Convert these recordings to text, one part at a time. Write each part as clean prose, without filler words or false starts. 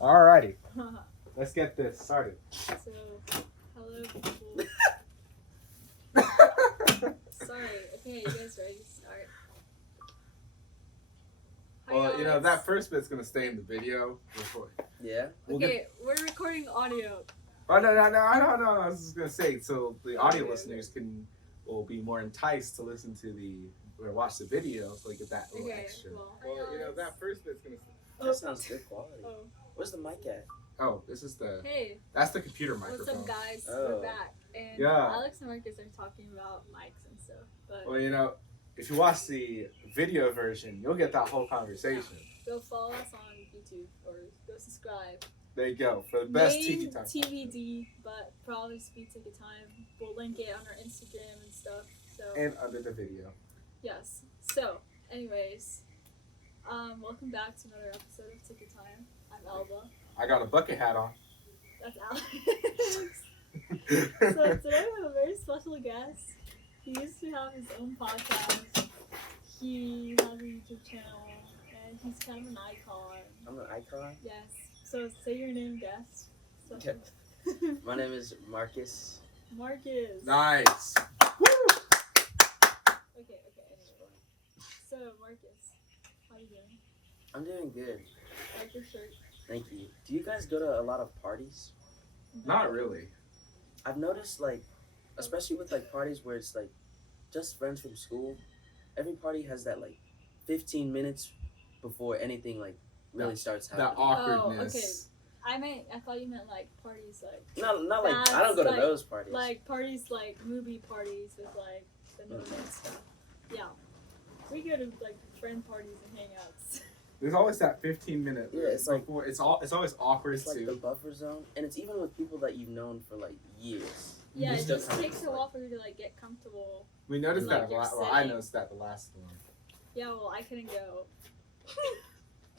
Alrighty, let's get this started. So, hello people. Sorry. Okay, you guys ready to start? Hi, Well, guys. that first bit's gonna stay in the video. Yeah. Okay, we're recording audio. Oh no! I was just gonna say so the audio Okay. listeners will be more enticed to listen to or watch the video, so they get that little Okay, extra. well, That first bit's gonna. That sounds good quality. Oh, Where's the mic at? Oh, this is hey, that's the computer microphone. what's up, guys? Oh. We're back, and Yeah. Alex and Marcus are talking about mics and stuff. But Well, if you watch the video version, you'll get that whole conversation. go follow us on YouTube or go subscribe. There you go for the best Main TV time. TBD, but probably Speed Ticket Time. We'll link it on our Instagram and stuff. So. And under the video. Yes. So, anyways, welcome back to another episode of Ticket Time. I'm Elba. I got a bucket hat on. That's Alex. So today we have a very special guest. He used to have his own podcast. He has a YouTube channel, and he's kind of an icon. I'm an icon. Yes. So say your name, guest. So, Okay. My name is Marcus. Marcus. Nice. Woo! Okay. Anyway. So Marcus, how you doing? I'm doing good. Like your shirt. Thank you. Do you guys go to a lot of parties? Not really. I've noticed, like, especially with like parties where it's like just friends from school. Every party has that like 15 minutes before anything like really starts That happening. awkwardness. I thought you meant like parties like Not like That's I don't go to like- those parties. parties like movie parties with like the known and stuff. Yeah. We go to like friend parties and hangouts. There's always that 15-minute. Yeah, it's like- before it's always awkward It's like the too. buffer zone, and it's even with people that you've known for like years. Yeah, You it still just kinda takes just, a like- while for you to like get comfortable. We noticed Like that. you're Well, I sitting. noticed that the last one. Yeah, well I couldn't go.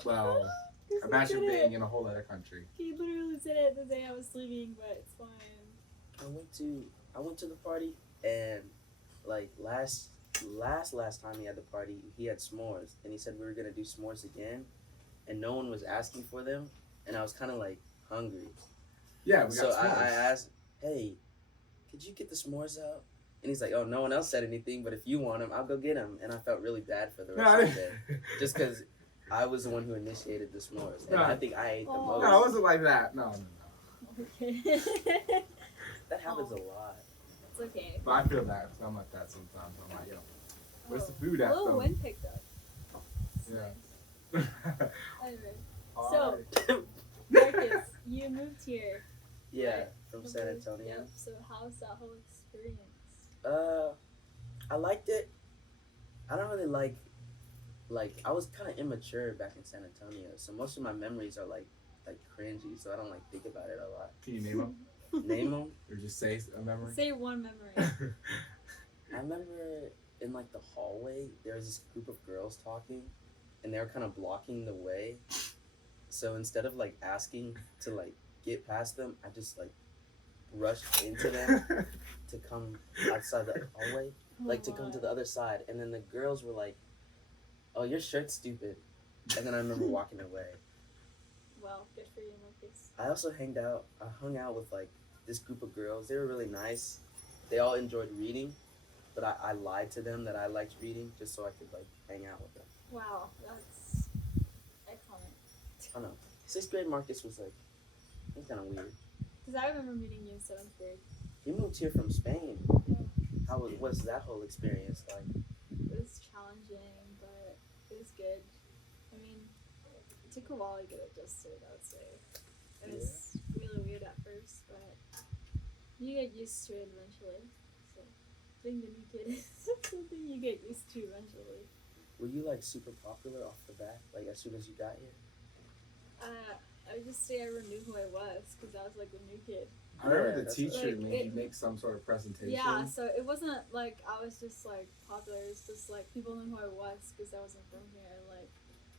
Well, Just imagine did being it. in a whole other country. He literally said it the day I was sleeping, but it's fine. I went to the party, and like last time he had the party, he had s'mores, and he said we were gonna do s'mores again, and no one was asking for them, and I was kind of like hungry, Yeah, we so got I s'mores. asked, hey, could you get the s'mores out? And he's like, oh, no one else said anything, but if you want them, I'll go get them. And I felt really bad for the No, rest of the day, just because I was the one who initiated the s'mores, and No. I think I ate the Oh. most. No, it wasn't like that. No. Okay. That happens a lot. It's okay. But I feel that. 'Cause I'm like that sometimes. I'm like, yo, where's the food A at little though? wind picked up. It's Yeah. nice. Anyway, Alright. Marcus, you moved here. Yeah, from Okay, San Antonio. Yep. So how's that whole experience? I liked it. I don't really like I was kind of immature back in San Antonio, so most of my memories are like cringy, so I don't like think about it a lot. Can you name them Name them. or just say a memory? Say one memory. I remember in like the hallway there was this group of girls talking, and they were kind of blocking the way. So instead of like asking to like get past them, I just like rushed into them to come outside the hallway. Like to come to the other side, and then the girls were like, "Oh, your shirt's stupid," and then I remember walking away. Well, good for you, Marcus. I also hung out with like this group of girls. They were really nice. They all enjoyed reading, but I lied to them that I liked reading just so I could like hang out with them. Wow, that's iconic. I don't know. 6th grade Marcus was like, it was kind of weird. Because I remember meeting you in 7th grade. He moved here from Spain. What's that whole experience like? It was challenging, but it was good. I mean, it took a while to get adjusted, I would say. It was really weird at first, but you get used to it eventually. So, being the new kid is something you get used to eventually. Were you like super popular off the bat, like as soon as you got here? I would just say everyone knew who I was because I was like the new kid. I remember Yeah, the that's teacher like- made you it- make some sort of presentation. Yeah, so it wasn't like I was just like popular. It's just like people knew who I was because I wasn't from here. Like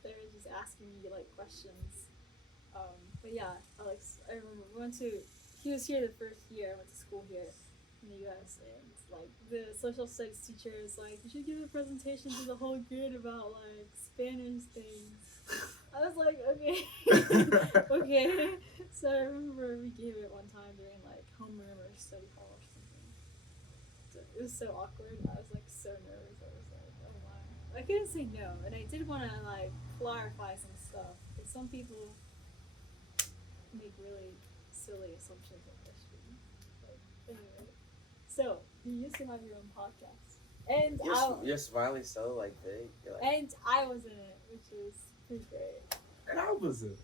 they were just asking me like questions. But yeah, Alex, I remember he was here the first year. I went to school here in the U.S. and like the social studies teacher is like, you should give a presentation to the whole grid about like Spanish things. I was like, okay. Okay. So I remember we gave it one time during like homeroom or study hall or something. So it was so awkward. I was like so nervous. I was like, oh my. I couldn't say no, and I did want to like clarify some stuff because some people make really silly assumptions and questions. Like, anyway, so you used to have your own podcast, and You're smiling so like big. You're like, and I was in it, which was pretty great. And I was it.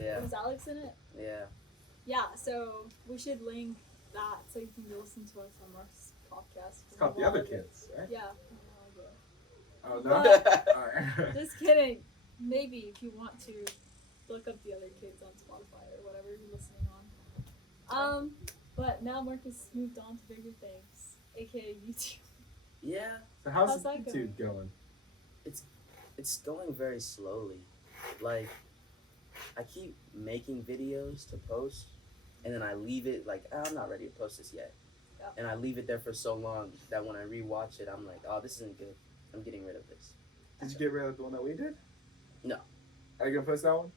yeah, Was Alex in it? yeah. Yeah, so we should link that so you can go listen to us on Mark's podcast. It's called The Other Kids, right? Yeah. Oh no. But- Alright. Just kidding. Maybe if you want to look up The Other Kids on Spotify or whatever you're listening on. But now Marcus moved on to bigger things, aka YouTube. Yeah, So how's How's that YouTube going? it's going very slowly. Like, I keep making videos to post, and then I leave it like, I'm not ready to post this yet. Yeah. And I leave it there for so long that when I rewatch it, I'm like, oh, this isn't good. I'm getting rid of this. Did you get rid of the one that we did? No. Are you gonna post that one?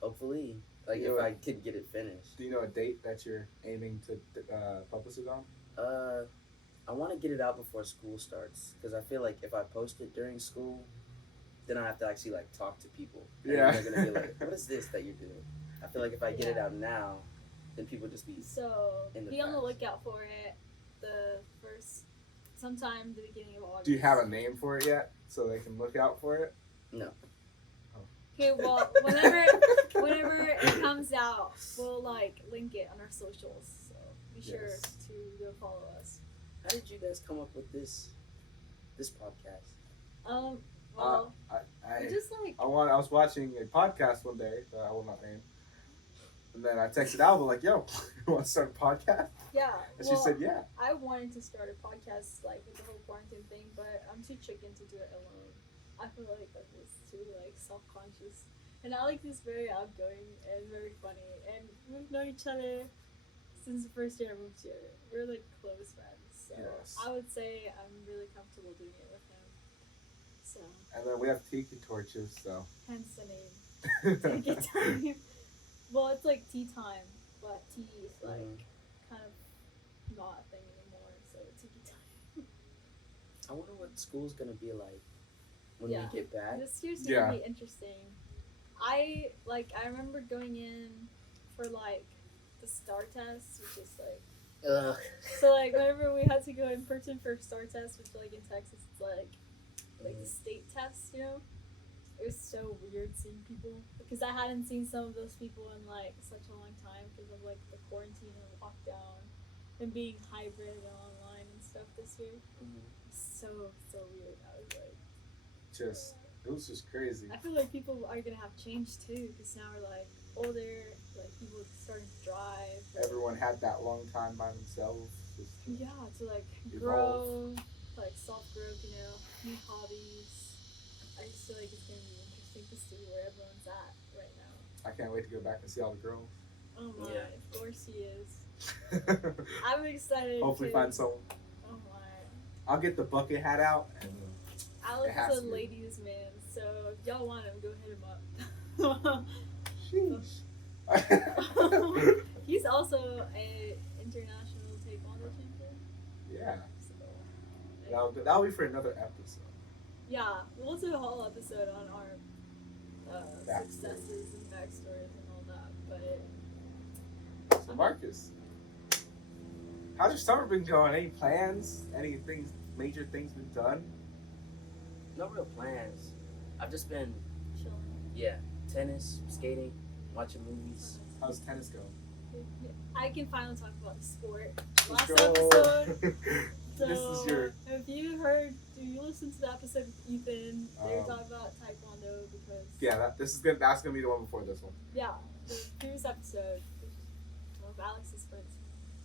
Hopefully, like Yeah. if I could get it finished. Do you know a date that you're aiming to publish it on? I want to get it out before school starts because I feel like if I post it during school, then I have to actually like talk to people. And Yeah. they're gonna be like, "What is this that you're doing?" I feel like if I get it Yeah. out now, then people just be. So In the be on the past. lookout for it. The first, sometime the beginning of August. Do you have a name for it yet, so they can look out for it? Okay, well, whenever it comes out, we'll like link it on our socials. So be sure Yes. to go follow us. How did you guys come up with this podcast? Well, I we just like I was watching a podcast one day that I will not name, and then I texted Alba like, "Yo, you want to start a podcast?" yeah. And she well, said, "Yeah." I wanted to start a podcast like with the whole quarantine thing, but I'm too chicken to do it alone. I feel like I'm just too like self-conscious, and Alex is very outgoing and very funny, and we've known each other since the first year I moved here. We're like close friends, so Yes. I would say I'm really comfortable doing it with him. So And then we have tiki torches, so. hence the name. Take it time. Well, it's like tea time, but tea is like kind of not a thing anymore, so tiki time. I wonder what school's gonna be like when Yeah. we get back. This year's Yeah. gonna be interesting. I remember going in for like the STAR test, which is like Ugh. so like whenever we had to go in person for STAR test, which like in Texas it's like the state test, you know. It was so weird seeing people because I hadn't seen some of those people in like such a long time because of like the quarantine and lockdown and being hybrid and online and stuff this year. So weird. I was like, It was just crazy. I feel like people are gonna have change too because now we're like older, like people starting to drive. Like, Everyone had that long time by themselves. Just yeah, to like Evolve. grow, like self growth, you know, new hobbies. I just feel like it's gonna be interesting to see where everyone's at right now. I can't wait to go back and see all the girls. Oh my, Yeah. of course he is. I'm excited. Hopefully to, find someone. Oh my. I'll get the bucket hat out. And, Alex It has is a to be. ladies' man, so if y'all want him, go hit him up. sheesh. He's also a international taekwondo champion. Yeah. So, That'll be for another episode. yeah, we'll do a whole episode on our Backstory. successes and backstories and all that. But So Marcus, how's your summer been going? Any plans? Any things, major things been done? No real plans. I've just been, chilling. tennis, skating, watching movies. How's tennis going? I can finally talk about the sport. Let's Last go. episode. So This is your. if you listened to the episode with Ethan, they were Um, talking about taekwondo because Yeah, that's gonna be the one before this one. yeah, the previous episode was one of Alex's friends.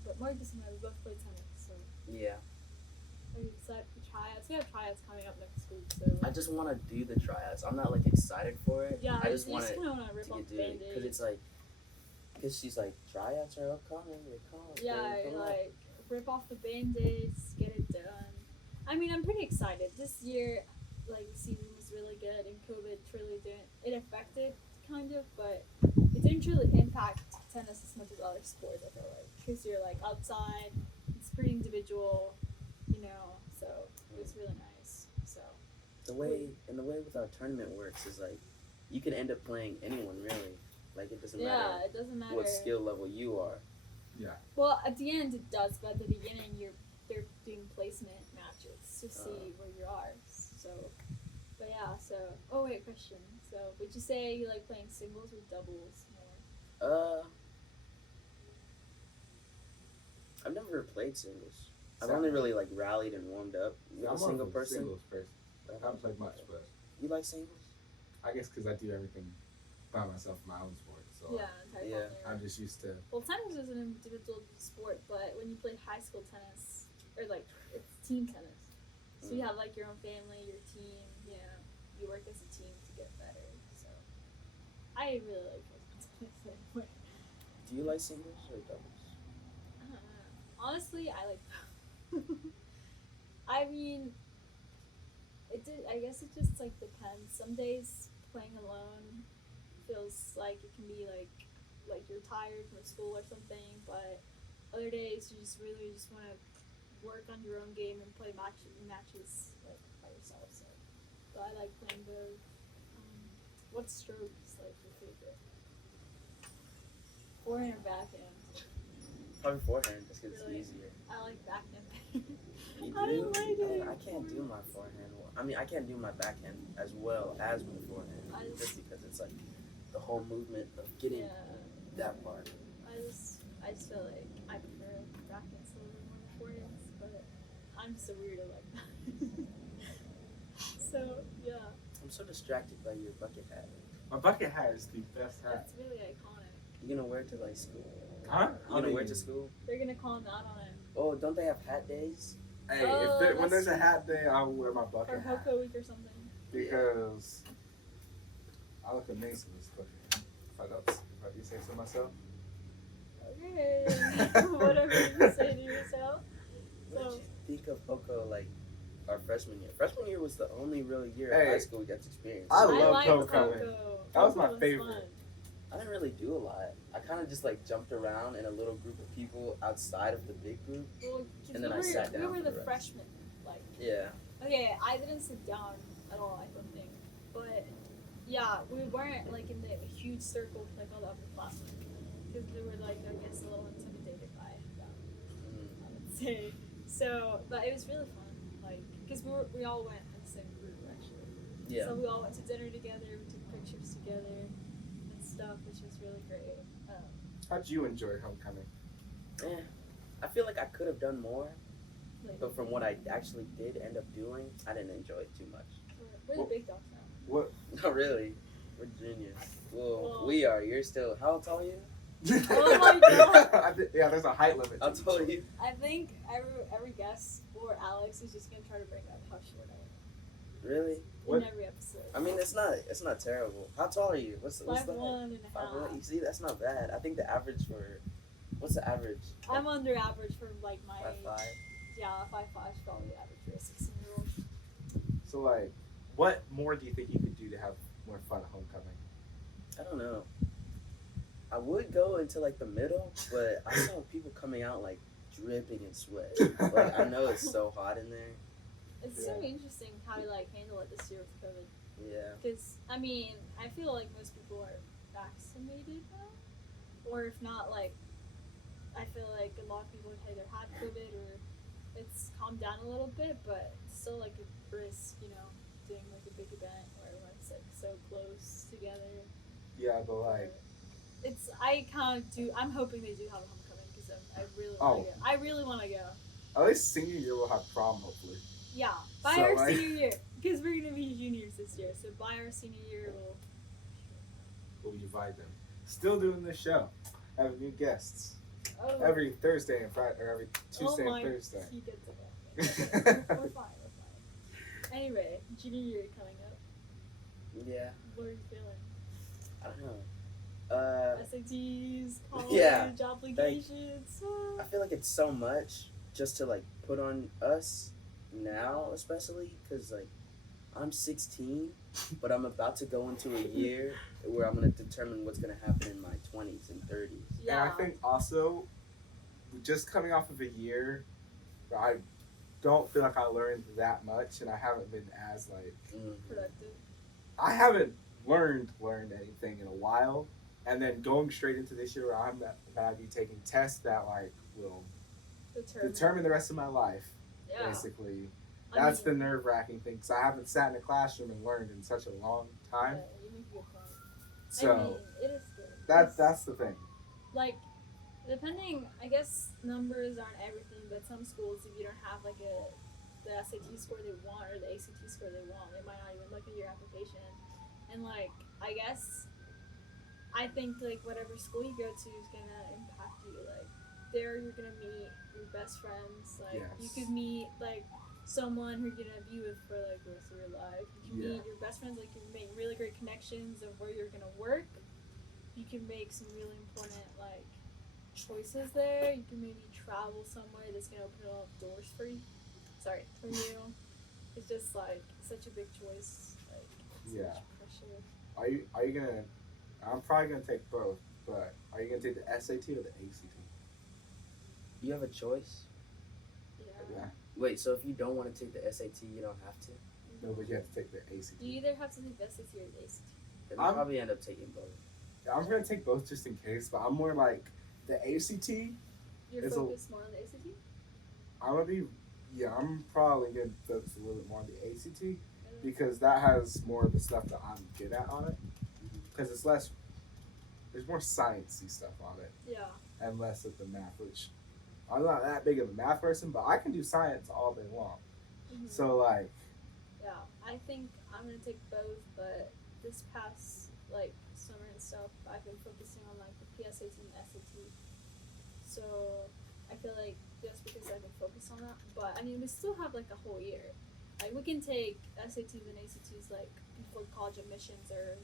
But Marcus and I we both play tennis, so Yeah. are you excited for tryouts? We have tryouts coming up next week, so I just want to do the tryouts. I'm not like excited for it. yeah, I just you want just it kinda wanna rip to off get the do it because band-aid. it's like, because she's like tryouts are upcoming. They're coming. Yeah, they're coming up." like rip off the band-aids, get it done. I mean, I'm pretty excited. This year, like the season was was really good, and COVID really didn't. It affected kind of, but it didn't really impact tennis as much as other sports. I feel like because you're like outside, it's pretty individual, you know. So it was really nice. So The way with our tournament works is like you can end up playing anyone really. Like it doesn't yeah, matter it doesn't matter what skill level you are. Well, at the end it does, but at the beginning they're doing placement matches to see where you are. So, but yeah. So, oh wait, question. So, would you say you like playing singles or doubles more? I've never played singles. I've Same. only really like rallied and warmed up with I'm a more single of a person. Singles person. I haven't played much, but You like singles? I guess because I do everything by myself in my own sport. So Yeah, type Yeah. on I'm there. just used to. Well, tennis is an individual sport, but when you play high school tennis, or like it's team tennis, so you have like your own family, your team. You know, you work as a team to get better. So I really like tennis anyway. Do you like singles or doubles? I don't know. Honestly, I like. I mean, I guess it just like depends. Some days playing alone feels like it can be like you're tired from school or something, but other days you just really just want to work on your own game and play matches like by yourself. So, but I like playing both. What stroke is like your favorite? Forehand or backhand? Probably forehand, just because Really? it's easier. I like backhand better. You I don't do? like it. I can't do my forehand well. I mean, I can't do my backhand as well as my forehand, just because it's like the whole movement of getting Yeah. that part. I just feel like I prefer backhands a little bit more than forehands, but I'm just a weirdo like that. So yeah, I'm so distracted by your bucket hat. My bucket hat is the best hat. that's really iconic. You gonna wear it to like school? Huh? You gonna wear it to school? They're gonna call him out on it. Oh, don't they have hat days? Hey, Oh, when there's that's a hat day, I will wear my Or bucket hat Hoko week or something. because I look amazing in this bucket hat. If I do say so myself. Okay, whatever you say to yourself. What did So you think of Hoko like our freshman year? Freshman year was the only real year Hey, of high school we got to experience. I I love liked Hoko. Hoko. That was my Hoko favorite. fun. I didn't really do a lot. I kind of just like jumped around in a little group of people outside of the big group. Well, 'cause And then we I were, sat we down were for the the rest. freshmen, like. Yeah. Okay, I didn't sit down at all, I don't think. But yeah, we weren't like in the huge circle like all the upperclassmen. Because we were like, I guess, a little intimidated by them, Mm. I would say. So, but it was really fun. Like, because we all went in the same group actually. Yeah. So we all went to dinner together, we took pictures together and stuff, which was really great. How'd you enjoy homecoming? I feel like I could have done more, Like, but from what I actually did end up doing, I didn't enjoy it too much. we're Well- the big dogs now. What? Not really. We're juniors. Well, Well- we are. You're still. How tall are you? Oh my God. Yeah, there's a height limit. How tall are you? I think every guest or Alex is just gonna try to bring up how short I am Really? What? in every episode. I mean, it's not terrible. How tall are you? What's the height? 5'1" and a 5'1"? You half. see, that's not bad. I think the average for what's the average? I'm under average for like my 5'5". age. Yeah, 5'5" is probably the average for a 16-year-old. So like, what more do you think you could do to have more fun at homecoming? I don't know. I would go into like the middle, but I saw people coming out like dripping in sweat. Like I know it's so hot in there. It's so interesting how to like handle it this year with COVID. Yeah. Because I mean, I feel like most people are vaccinated now, or if not, like I feel like a lot of people have either had COVID or it's calmed down a little bit, but it's still like a risk, you know, doing like a big event where everyone's like so close together. Yeah, but like, It's I'm hoping they do have a homecoming because I really Oh. want to go. I really want to go. at least senior year we'll have prom hopefully. Yeah, by So, our like- senior year, because we're gonna be juniors this year. So by our senior year, We'll invite them. Still doing this show. Having new guests oh, every Thursday and Friday, or every Tuesday oh my, and Thursday. he gets it. We're fine. Anyway, junior year coming up. Yeah. What are you feeling? I don't know. SATs, college, Yeah, applications. I feel like it's so much just to like put on us now, especially because like I'm 16, but I'm about to go into a year where I'm going to determine what's going to happen in my 20s and 30s. Yeah. And I think also, just coming off of a year, I don't feel like I learned that much, and I haven't been as like Productive. I haven't learned anything in a while. And then going straight into this year, where I'm gonna be taking tests that like will determine the rest of my life. Yeah. Basically, I that's mean, the nerve-wracking thing because I haven't sat in a classroom and learned in such a long time. Yeah, you make a good point. So I mean, it is good. that's the thing. Like, depending, I guess numbers aren't everything, but some schools, if you don't have like the SAT score they want or the ACT score they want, they might not even look at your application. And like, I guess, I think like whatever school you go to is gonna impact you. Like, there you're gonna meet your best friends. Like, you Yes. could meet like someone who you're gonna be with for like the rest of your life. You can meet your best friends. Like, you can make really great connections of where you're gonna work. You can make some really important like choices there. You can maybe travel somewhere that's gonna open a lot of doors for you. For you. It's just like such a big choice. Like, so Yeah. much pressure. Are you gonna? I'm probably gonna take both, but are you gonna take the SAT or the ACT? You have a choice? Yeah. Wait, so if you don't want to take the SAT, you don't have to? No, but you have to take the ACT. You either have to take the SAT or the ACT. Then you I'm- probably end up taking both. I'm gonna take both just in case, but I'm more like the ACT. You're It's focused more on the ACT? I'm gonna be, yeah, I'm probably gonna focus a little bit more on the ACT because that has more of the stuff that I'm good at on it. Because it's less, there's more sciencey stuff on it Yeah. and less of the math, which I'm not that big of a math person, but I can do science all day long. Mhm. So like, Yeah, I think I'm gonna take both, but this past like summer and stuff, I've been focusing on like the PSAT and SAT. So I feel like just because I've been focused on that, but I mean we still have like a whole year. Like we can take SATs and ACTs like before college admissions or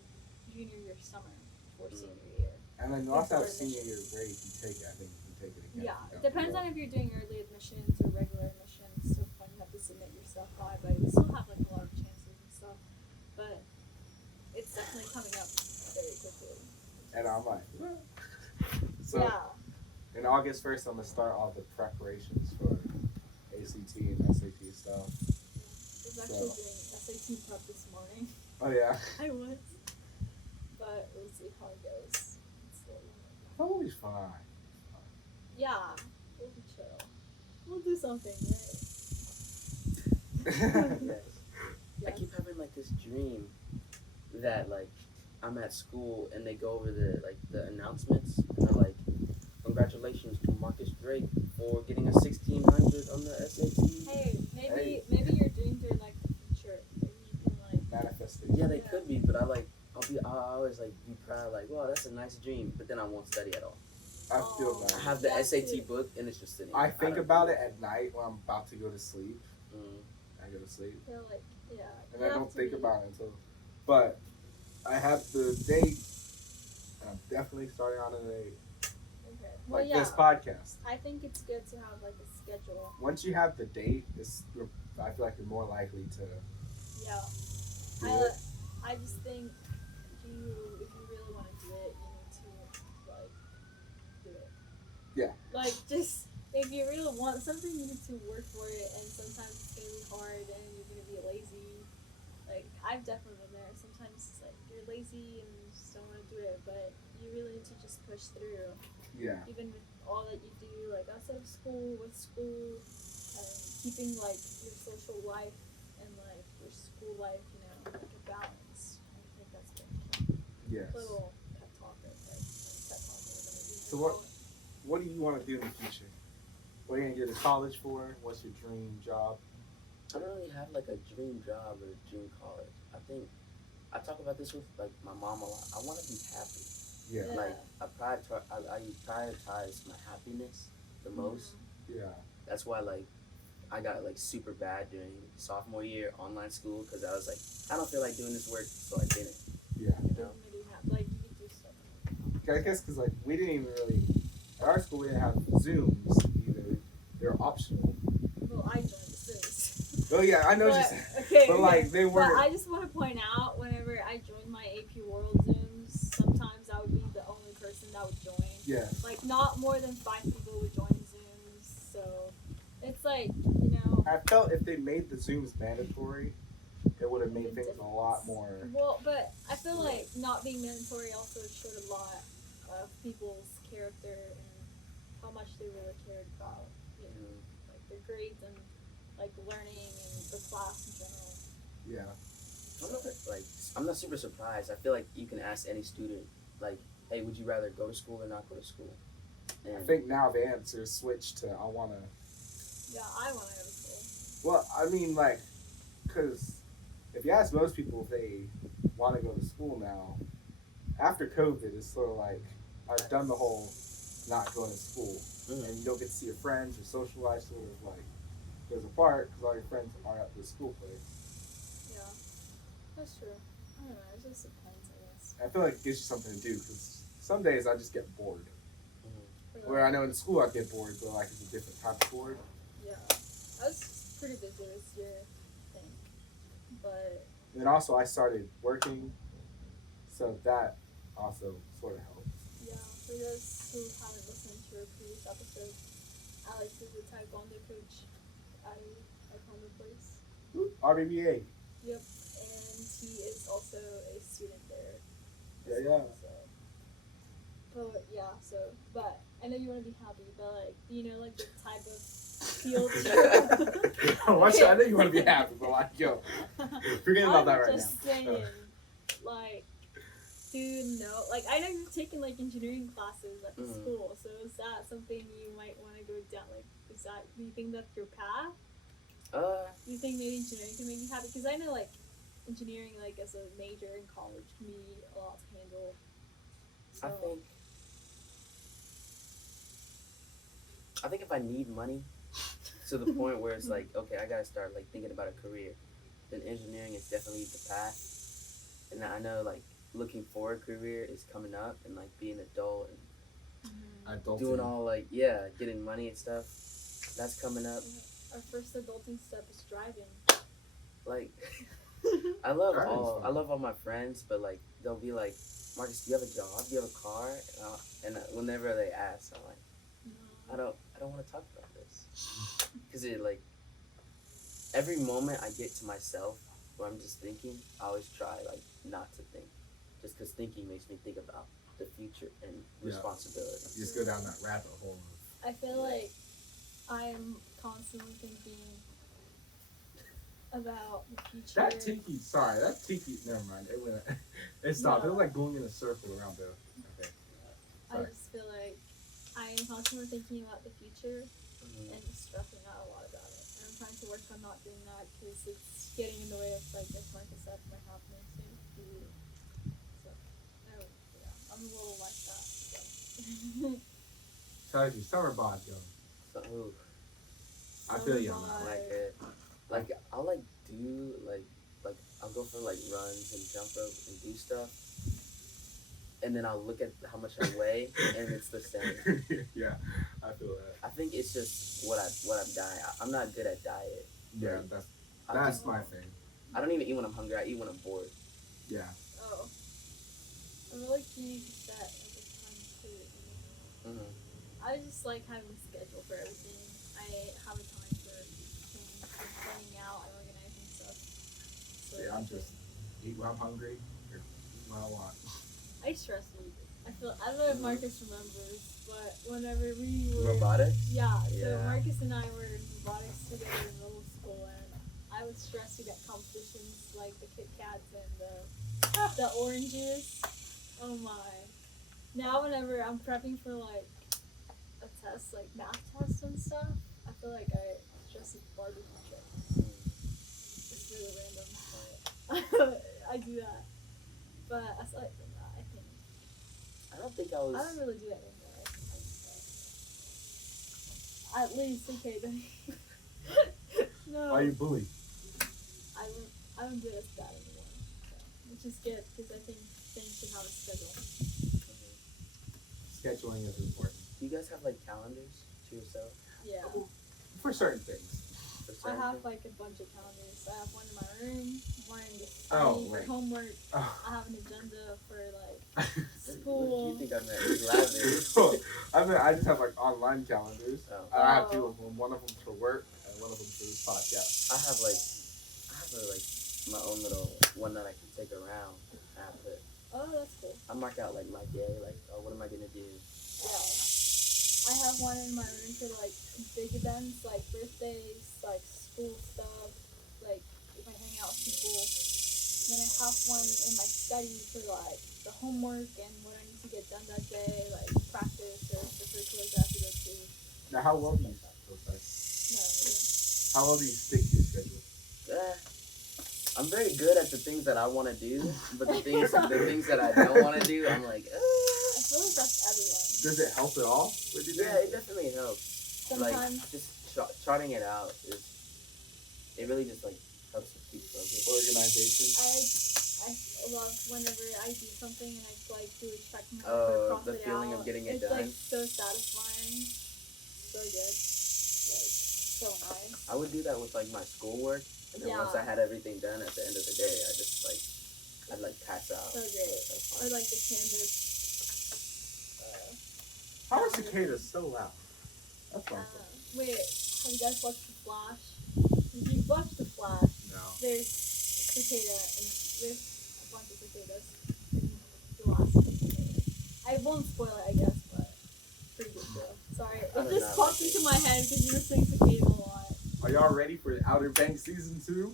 junior year summer before senior year. and then you also have Before senior year admissions. break. You take it. I think you can take it again. Yeah, if you it don't depends know. on if you're doing early admissions or regular admissions. So when you have to submit yourself by, but we still have like a lot of chances and stuff. But it's definitely coming up very quickly. And I'm like, so yeah, in August 1st, I'm gonna start all the preparations for ACT and SAT stuff. I was actually doing SAT prep this morning. Oh yeah, I was, but we'll see how it goes. It's probably fine. yeah, we'll be chill. We'll do something, right? Yes. I keep having like this dream that like I'm at school and they go over the announcements and they're like, congratulations to Marcus Drake for getting a 1600 on the SAT. Hey, maybe your dreams are like the future. Maybe you can like. Manifestation. Yeah, they could be, but I always like be proud like, wow, that's a nice dream, but then I won't study at all. I feel Oh. that. I have the That SAT too. book and it's just sitting. I think don't about do it at night when I'm about to go to sleep. Mm. I go to sleep, Feel like yeah. and you I have don't to think be- about it until. But I have the date, and I'm definitely starting on a date. Okay. Well, Like yeah. this podcast. I think it's good to have like a schedule. Once you have the date, I feel like you're more likely to Yeah. do I it. I just think if you really want to do it, you need to like do it. Yeah. Like just if you really want something, you need to work for it, and sometimes it's gonna be hard, and you're gonna be lazy. Like I've definitely been there. Sometimes it's like you're lazy and you just don't want to do it, but you really need to just push through. Yeah. Even with all that you do, like outside of school, with school, and keeping like your social life and like your school life, you know, like a balance. I think that's good. Yes. Little pep talk or like pep talk or whatever. you So wanna call it. What do you want to do in the future? What are you gonna go to college for? What's your dream job? I don't really have like a dream job or a dream college. I think I talk about this with like my mom a lot. I want to be happy. Yeah. Yeah. Like I prioritize my happiness the most. Yeah. That's why like I got like super bad during sophomore year online school because I was like, I don't feel like doing this work, so I didn't. Yeah. You Doesn't know? really have like you could do stuff. I guess because like we didn't even really at our school we didn't have Zooms either. They're optional. Well, I joined the Sims. Oh yeah, I know. But, Just okay, but okay. like they But weren't. I just want to point out, whenever I joined my AP World Zooms, sometimes I would be the only person that would join. Yeah. Like, not more than 5 people would join Zooms, so it's like, you know. I felt if they made the Zooms mandatory, it would have made the things a lot difference. more. Well, but I feel like not being mandatory also showed a lot of people's character and how much they really cared about, you know, like their grades and like learning and the class in general. Yeah. I'm not super surprised. I feel like you can ask any student, like, hey, would you rather go to school or not go to school? And I think now the answer is switched to I wanna. Yeah, I want to go to school. Well, I mean, like, because if you ask most people if they want to go to school now, after COVID, it's sort of like I've done the whole not going to school, and you don't get to see your friends. Your social life sort of like goes apart because all your friends are at the school place. Yeah, that's true. I don't know. It just depends, I guess. I feel like it gives you something to do because some days I just get bored. Really. Where I know in school I get bored, but like it's a different type of bored. Yeah, I was pretty busy this year, I think, but And then also I started working, so that also sort of helps. yeah, for those who haven't listened to our previous episode, Alex is a Taekwondo coach at a Taekwondo place. RBBA. Yep, and he is also a student there. Yeah, as yeah. well, but I know you want to be happy, but like, you know, like the type of field. I know you want to be happy, but like, yo, forget about that right I'm just saying, like, dude, no, like I know you've taken like engineering classes at the school, so is that something you might want to go down? Like, do you think that's your path? Do you think maybe engineering can make you happy? Because I know like engineering, like as a major in college, can be a lot to handle. So, I think if I need money to the point where it's like, okay, I gotta start like thinking about a career, then engineering is definitely the path. And I know like looking for a career is coming up, and like being adult and doing all like getting money and stuff, that's coming up. our first adulting step is driving. Like I love all my friends, but like they'll be like, Marcus, do you have a job? Do you have a car? And whenever they ask, I'm like, I don't want to talk about this, because it like every moment I get to myself where I'm just thinking, I always try like not to think, just because thinking makes me think about the future and responsibility. You just go down that rabbit hole. I feel like I'm constantly thinking about the future. That tiki, never mind. It stopped. It was like going in a circle around the. Okay. I just feel like I am constantly thinking about the future and stressing out a lot about it. And I'm trying to work on not doing that because it's getting in the way of, like, as Marcus said, my happiness too. So, I'm a little like that. So. Tells you, summer bod, yo. So, I feel you on Summer that. bod. like it. Like I'll like do like I'll go for like runs and jump rope and do stuff, and then I'll look at how much I weigh, and it's the same. Yeah, I feel that. I think it's just what I'm dying. I'm not good at diet. Yeah, that's my thing. I don't even eat when I'm hungry. I eat when I'm bored. Yeah. Oh. I'm really keen to set like a time to eat. I just like having a schedule for everything. I have a time for things and planning out and organizing stuff. So Yeah, I'm just eat when I'm hungry, or eat when I want. I stress eat. I don't know if Marcus remembers, but whenever we were Robotics? Yeah, so Yeah. Marcus and I were in robotics together in middle school, and I would stress eat at competitions like the Kit Kats and the oranges. Oh my. Now whenever I'm prepping for like a test, like math tests and stuff, I feel like I stress eat barbecue chips. It's really random, but I do that. But aside from that, I think I don't think I I was. don't really do that anymore. At least, okay, then. No. Why you bully? I don't do it as bad anymore. So, which is good because I think things should have a schedule. Scheduling is important Do you guys have like calendars to yourself? Yeah. for certain things. for I certain have things? like a bunch of calendars. I have one in my room, one in the Oh, study for wait. homework. Oh. I have an agenda for like What do school. you think I meant? Elaborate. I just have like online calendars. Oh. I have two of them. One of them for work and one of them for this podcast. I have my own little one that I can take around. I have to, Oh, that's cool. I mark out like my day, like, oh, what am I gonna do? Yeah. I have one in my room for like big events, like birthdays, like school stuff, like if I hang out with people. Then I have one in my study for like the homework and what I need to get done that day, like practice or extracurriculars I have to go to. Now, how well do you? Oh, sorry. No, yeah. How well do you stick to your schedule? I'm very good at the things that I want to do, but the things that I don't want to do, I'm like, I feel like that's everyone. Does it help at all with your yeah, day? it definitely helps. Sometimes, Like just charting it out it really just like helps to keep focused. Organization. I love whenever I do something and I like do a check mark or Oh, cross the it feeling out. of getting it it's done. like so satisfying, so good, like so nice. I would do that with like my schoolwork, and then once I had everything done at the end of the day, I'd like pass out. So great. Or like the canvas. How are cicadas so loud? That's fun. Wait, have you guys watched The Flash? If you watch The Flash, No. there's cicada and there's a bunch of cicadas in the last season. I won't spoil it, I guess, but pretty good show. Sorry, I it did just not popped like it. into my head because you were saying cicada a lot. Are y'all ready for Outer Banks season 2?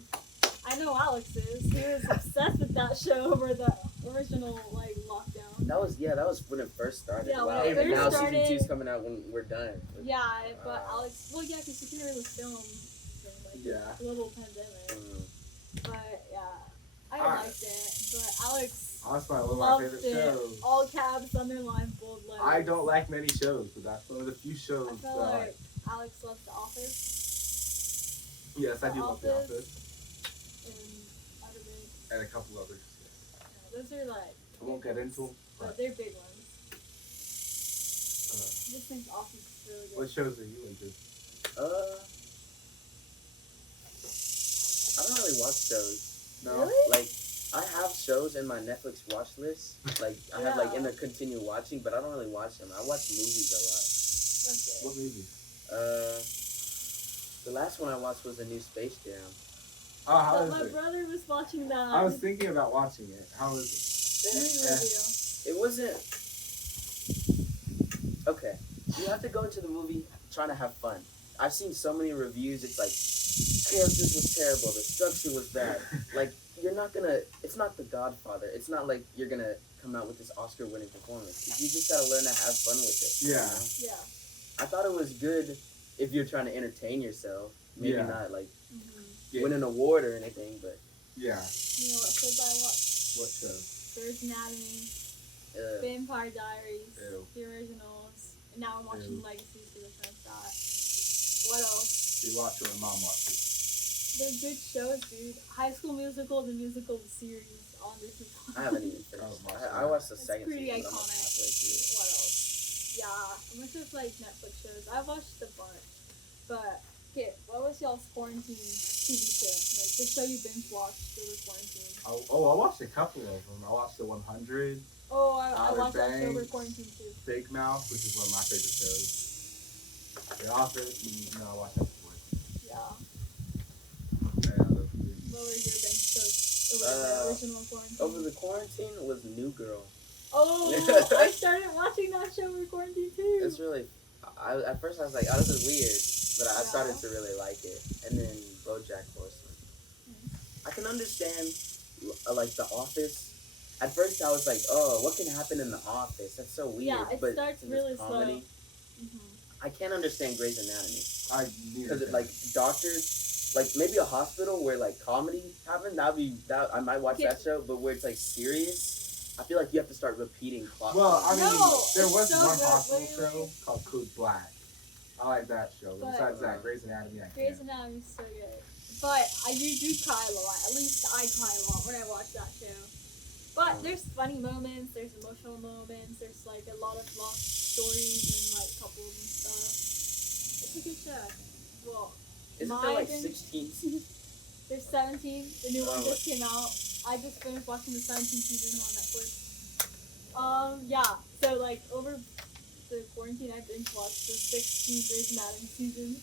I know Alex is. He was obsessed with that show over the original like lockdown. That was when it first started. Yeah, when wow. it Even first now started- season 2's coming out when we're done. Yeah, but Alex, well, yeah, because you can really film during like Yeah. the global pandemic. Mm. But yeah, I Alright. liked it. But Alex That's one of my loved favorite it. shows. All caps, underline, bold letters. I don't like many shows, but that's one of the few shows I that feel I like Alex loves The Office Yes, I do The love The Office. Office. and Outer Banks. And a couple others. Yeah, those are like, I won't get into them. but they're big ones. Uh, I just think The Office is really good. what shows are you into? I don't really watch shows. No? Really? Like, I have shows in my Netflix watch list. Like, I have like in Yeah. the continue watching, but I don't really watch them. I watch movies That's What good. movie? a lot. The last one I watched was the new Space Jam. Oh, how But is my it? brother was watching that. I was thinking about watching it. How is it? Review. It wasn't. Okay, you have to go into the movie trying to have fun. I've seen so many reviews. It's like characters was terrible, the structure was bad. Like you're not gonna. It's not The Godfather. It's not like you're gonna come out with this Oscar-winning performance. You just gotta learn to have fun with it. you Yeah. know? Yeah. I thought it was good if you're trying to entertain yourself. Maybe Yeah. not like Mm-hmm. Yeah. win an award or anything, but Yeah. You know what shows I watch? What show? Grey's Anatomy, uh, Vampire Diaries, Ew. the originals. And now I'm watching Ew. Legacies for the first that. What else? You watch it when mom watches. They're good shows, dude. High School Musical, the musical series on Disney Plus. I haven't even finished. Oh, my I watched the It's second pretty season. But I'm iconic. halfway through. What else? Yeah, a bunch of like Netflix shows. I've watched a bunch. But, okay, what was y'all's quarantine TV show? Like, the show you binge watched over quarantine? I watched a couple of them. I watched The 100, Oh, I Outer watched that show over Banks. quarantine too. Big Mouth, which is one of my favorite shows. The Office, no, I watched that before. Yeah. Yeah, those three. What were your binge shows over Uh, the original quarantine? Over the quarantine was New Girl. Oh, I started watching that show over quarantine too. It's really. At first I was like, oh, this is weird, but I Yeah. started to really like it. And then BoJack Horseman. I can understand, like The Office. At first I was like, oh, what can happen in The Office? That's so weird. Yeah, it but starts since it's really slow. Mm-hmm. I can't understand Grey's Anatomy I neither because it can. like doctors, like maybe a hospital where like comedy happened. I might watch Yeah. that show, but where it's like serious, I feel like you have to start repeating plot. Well, I points. mean, No, there it's was so one good, hospital literally. show called Code Black. I like that show. But But- besides that, Grey's Anatomy, I Grey's can't. Anatomy is so good. But you do cry a lot. At least I cry a lot when I watch that show. But there's funny moments, there's emotional moments, there's like a lot of lost stories and like couples and stuff. It's a good show. Well, Isn't My there like binge- 16 seasons? There's 17. The new one Oh. just came out. I just finished watching the 17th season on Netflix. Yeah. So like over the quarantine, I binge watched the 16 Grey's Anatomy season,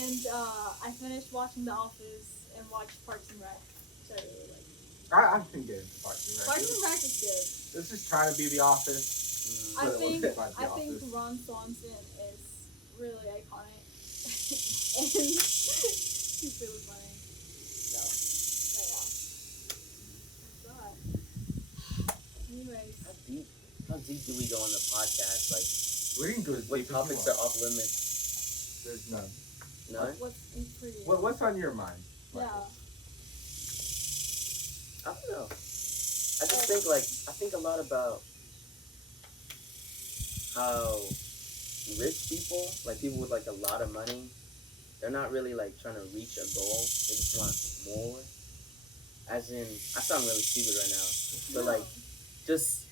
and I finished watching The Office and watched Parks and Rec, which I really like. I can get into Parks and Rec. Parks and Rec is good. It's just trying to be The Office. Mm. I But it think wasn't like The I think Office. Ron Swanson is really iconic, and he's really funny. So, but yeah. That's that. Anyways, How deep do we go on the podcast? Like, We can go as what deep as you topics want. are off limits? There's none. None? what's pretty? What's on your mind? Yeah. Marcus? I don't know. I just think a lot about how rich people, like people with like a lot of money, they're not really like trying to reach a goal. They just want more. As in, I sound really stupid right now, but No. like just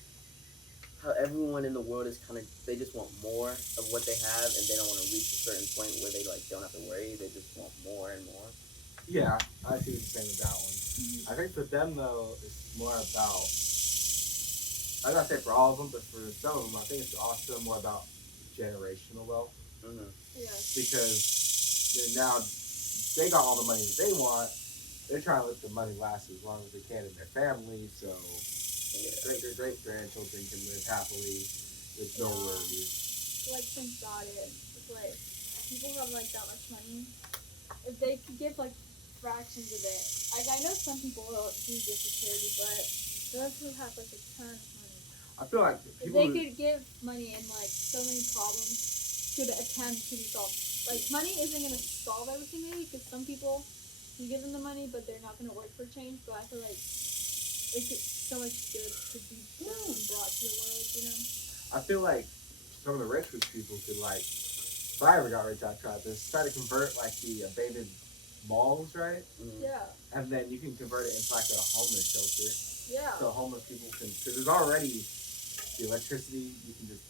how everyone in the world is kind of, they just want more of what they have, and they don't want to reach a certain point where they like don't have to worry. They just want more and more. Yeah, I see what you're saying with that one. Mhm. I think for them though, it's more about. I'm not saying for all of them, but for some of them, I think it's also more about generational wealth Mm-hmm. Yes. because now they got all the money that they want. They're trying to let the money last as long as they can in their family, so Yeah. great grandchildren can live happily with no Yeah. worries. Like think about it. It's like people who have like that much money, if they could give like fractions of it. Like I know some people do give to charity, but those who have like a ton of money, I feel like if people. they could give money and like so many problems could attempt to be solved. Like money isn't gonna solve everything maybe because some people you give them the money but they're not gonna work for change. But I feel like it could, so much good could be done and brought to the world. You know. I feel like some of the rich people could like. If I ever got rich, I'd try this. Try to convert like the abandoned malls, right? Mm-hmm. Yeah. And then you can convert it into like a homeless shelter. Yeah. So homeless people can, because there's already the electricity. You can just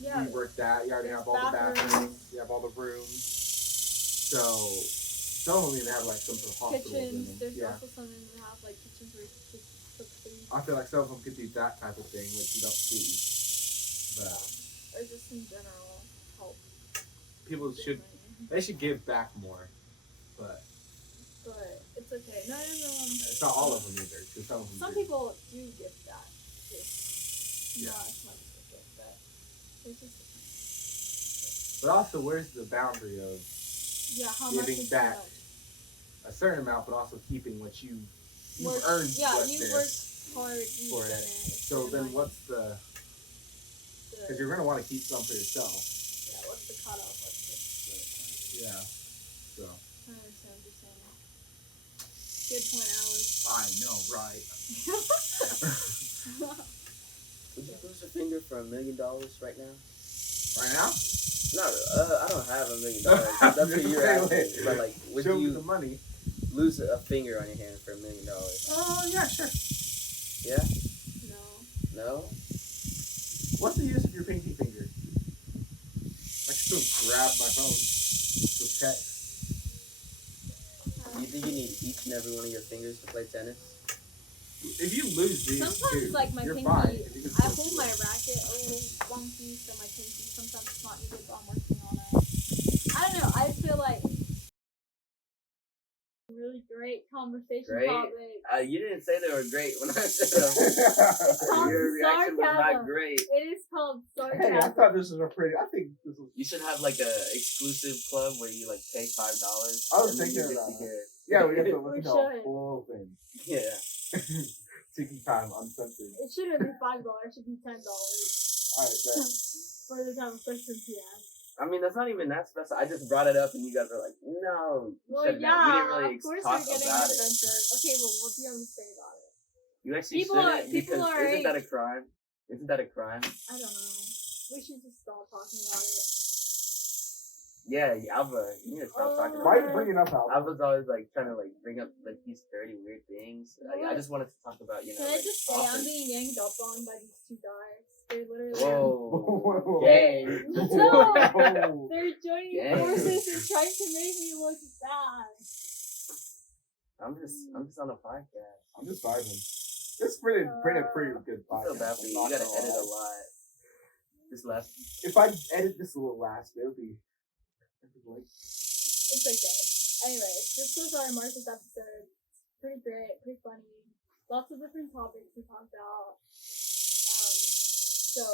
Yeah. rework that. You already There's have all the bathrooms. bathrooms. You have all the rooms. So some of them even have like some sort of hospitals in Kitchens. them. There's Yeah. also some in the house like kitchens where you could cook food I feel like some of them could do that type of thing, which you don't see. But or just in general help. people with should, money. they should give back more. But But it's okay. Not everyone. it's not all of them either. Because some of them Some do. people do give that. Just Yeah. not as much as they give, but it's just But also, where's the boundary of yeah. How much Giving is back. too much? a certain amount, but also keeping what you've Work- earned? Yeah, what you this worked hard. You for done it. It's So your then, money. what's the? Because you're gonna want to keep some for yourself. Yeah. What's the cutoff? What's the? Yeah. So I understand what you're saying. Good point, Alex. I know, right? Would you lose a finger for $1 million right now? Right now? Not, I don't have $1 million. That's what you're asking. But like, would Show me the you money. lose a finger on your hand for $1 million? Oh yeah, sure. Yeah? No. No? What's the use of your pinky finger? I can still grab my phone. Still text. Do you think you need each and every one of your fingers to play tennis? If you lose these Sometimes, two, like my you're pinky, fine. If you can I still hold do my it. racket a little wonky, so my pinky sometimes it's not needed, but I'm working on it. I don't know. I feel like really great conversation Great? topic. You didn't say they were great when I said them. called Your reaction was sarcasm. not great. It is called Hey, I sarcasm. thought this was a pretty. I think this was. You should have like a exclusive club where you like pay $5. I was and then thinking you get about to that. get- Yeah, we have to We listen to a should. full thing. Yeah. Tiki time uncensored. It shouldn't be $5. It should be $10 Alright, bet. for the kind of questions he asked. I mean, that's not even that special. I just brought it up and you guys are like, no. you Well, shouldn't have." yeah, We didn't really of course talk we're getting about it. defensive. Okay, well, what do you have to say about it? You actually People shouldn't are- people because are isn't that a crime? Isn't that a crime? I don't know. We should just stop talking about it. Yeah, Alva, you need to stop talking Why are about you it. bringing up Alva? Alva's always like trying to like bring up like these dirty weird things. Like, I What? just wanted to talk about, you know. Can I like, just say I'm offers. being ganged up on by these two guys? They're literally Whoa. Gang. No! They're joining Gang. forces and trying to make me look bad. I'm just on a podcast. I'm just vibing. It's pretty good I feel bad for you. You gotta edit a lot. This last. If I edit this a little last, it'll be like, It's okay. Anyways, this was our Marcus episode. Pretty great, pretty funny. Lots of different topics we talked about. So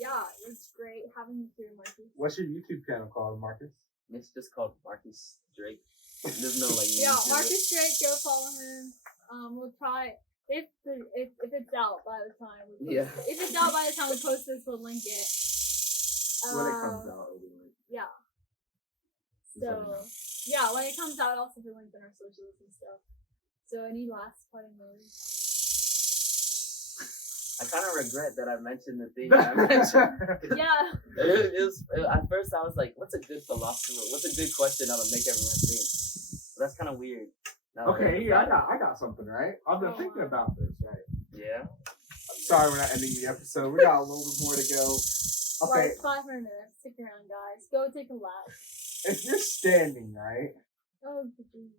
yeah, it was great having you here, Marcus. what's your YouTube channel called, Marcus? It's just called Marcus Drake. There's no like. Yeah, name to it. Marcus Drake, go follow him. We'll try if it's out by the time we post Yeah. it. If it's out by the time we post this, we'll link it. When it comes out, it'll be like, Yeah. just let me So know. yeah, when it comes out, I'll also be linked in our socials and stuff. So any last parting words? I kind of regret that I mentioned the thing that I mentioned. Yeah. At first I was like, what's a good philosopher? What's a good question that'll make everyone think? But that's kind of weird. Now that Okay, think yeah, about I got something, right? I've been Oh, thinking wow. about this, right? it. Yeah. Sorry, we're not ending the episode. We got a little bit more to go. Okay, Like 5 more minutes. Stick around, guys. Go take a lap. if you're standing, right, Oh, jeez.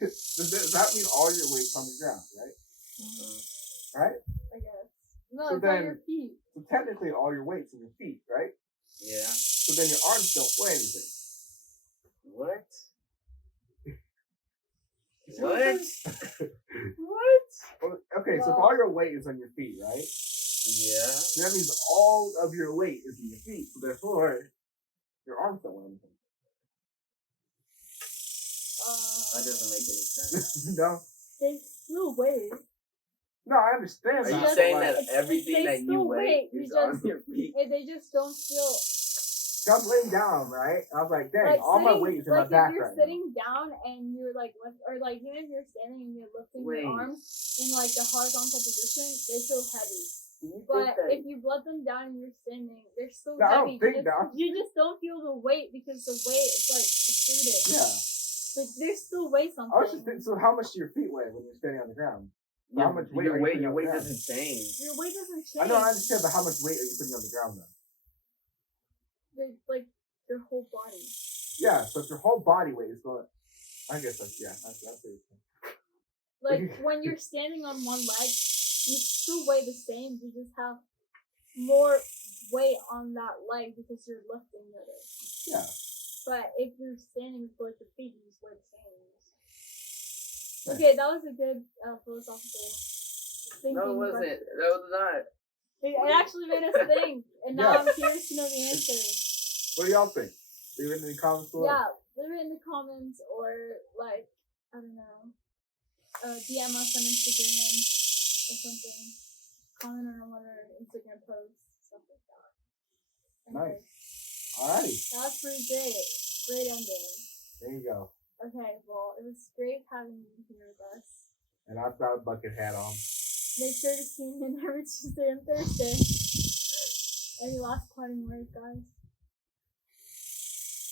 does that mean all your weight's on the ground, right? Right? I guess. No, So it's on then- your feet. So technically, all your weight's in your feet, right? Yeah. So then your arms don't weigh anything. What? See what I'm What? saying? What? Well, okay, so if Well- all your weight is on your feet, right? Yeah. That means all of your weight is in your feet. So therefore, your arms don't weigh anything. That doesn't make any sense. No, They still weigh. no, I understand Are that. you just- saying but, that like, everything they that you still weigh weigh, is you on just- your feet? They just don't feel I'm laying down, right? I was like, dang, like all my sitting, weight is in like my back if you're right sitting down and you're like lift, or like even if you're standing and you're lifting Wait. your arms in like the horizontal position, they feel heavy. Do you think But that? if you let them down and you're standing, they're still No, I heavy. don't think you, that. you just don't feel the weight because the weight is like distributed. now. Yeah. Like they still weigh something. I was just thinking, so how much do your feet weigh when you're standing on the ground? your, how much weight your are you weight, putting your on the weight ground? doesn't change. Your weight doesn't change. I know, I understand, but how much weight are you putting on the ground then? Like your whole body. Yeah, so if your whole body weight is going, I guess that's it. Like when you're standing on one leg, you still weigh the same. You just have more weight on that leg because you're lifting the other. Yeah. But if you're standing with both your feet, you just weigh the same. Okay, that was a good philosophical thinking. No, it wasn't. question. That was not. It actually made us think, and now Yeah. I'm curious to know the answer. What do y'all think? Leave it in the comments below. Yeah, leave it in the comments or like I don't know, DM us on Instagram or something. Comment on one of our Instagram posts, stuff like that. Anyway, Alrighty, that's pretty great. Great ending. there you go. Okay, well, it was great having you here with us. And I've got a bucket hat on. Make sure to tune in every Tuesday and Thursday. Any last parting words, guys?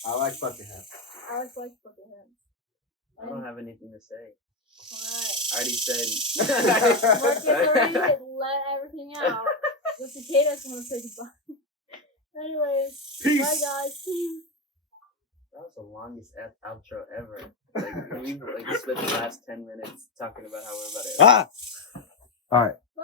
I like bucket hats. Alex likes bucket hats. I don't have anything to say. Alright. I already said. Marcus already let everything out. The cicadas want to say goodbye. Anyways, Peace. bye guys. Peace. That was the longest outro ever. Like we spent the last 10 minutes talking about how we're about to. Alright.